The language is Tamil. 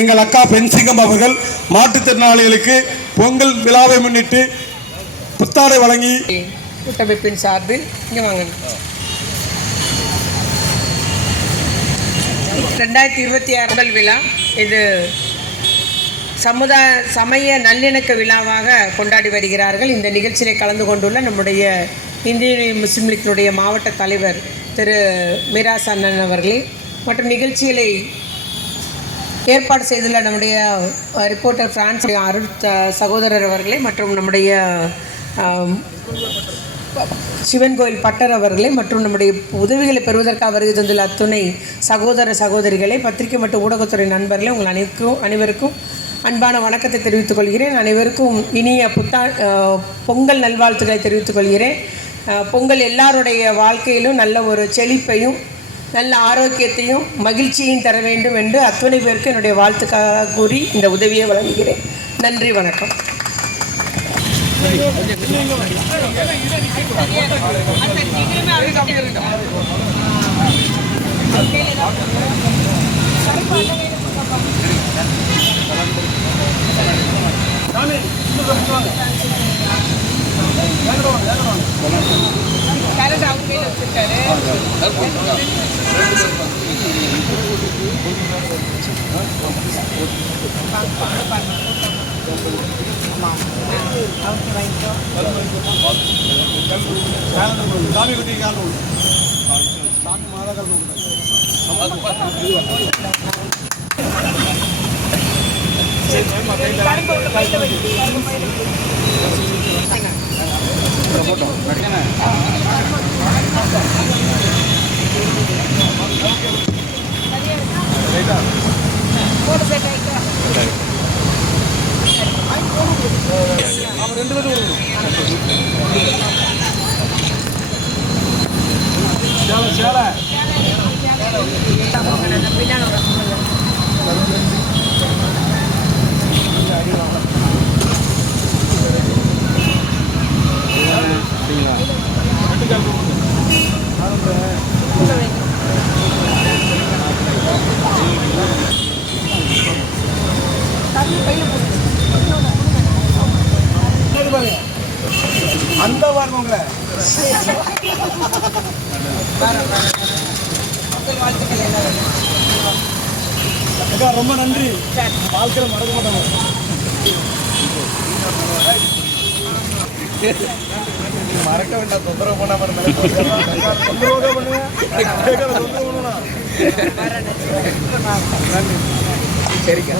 எங்கள் அக்கா பென்சிங்கம் அவர்கள் மாற்றுத்திறனாளிகளுக்கு பொங்கல் விழாவை முன்னிட்டு புத்தாடை வழங்கி கூட்டமைப்பின் சார்பில் இங்கே வாங்க 2026 முதல் விழா இது சமய நல்லிணக்க விழாவாக கொண்டாடி வருகிறார்கள். இந்த நிகழ்ச்சியில் கலந்து கொண்டுள்ள நம்முடைய இந்திய முஸ்லீம் லீக்கினுடைய மாவட்ட தலைவர் திரு மிராஸ் அண்ணன் அவர்களே மற்றும் நிகழ்ச்சிகளை ஏற்பாடு செய்துள்ள நம்முடைய ரிப்போர்ட்டர் பிரான்ஸ் அருள் சகோதரர் அவர்களே மற்றும் நம்முடைய சிவன் கோயில் பட்டர் அவர்களே மற்றும் நம்முடைய உதவிகளை பெறுவதற்காக வருகை தந்துள்ள அத்துணை சகோதர சகோதரிகளை பத்திரிகை மற்றும் ஊடகத்துறை நண்பர்களே உங்கள் அனைவருக்கும் அன்பான வணக்கத்தை தெரிவித்துக் கொள்கிறேன். அனைவருக்கும் இனிய பொங்கல் நல்வாழ்த்துக்களை தெரிவித்துக் கொள்கிறேன். பொங்கல் எல்லாருடைய வாழ்க்கையிலும் நல்ல ஒரு செழிப்பையும் நல்ல ஆரோக்கியத்தையும் மகிழ்ச்சியையும் தர வேண்டும் என்று அத்துணை பேருக்கு என்னுடைய வாழ்த்துக்காக கூறி இந்த உதவியை வழங்குகிறேன். நன்றி, வணக்கம். அந்த வாரங்கள ரொம்ப நன்றி. வாழ்க்கையில் மறக்க மாட்டாங்க. மறக்க வேண்டாம். தொந்தரவு பண்ண சரிங்க.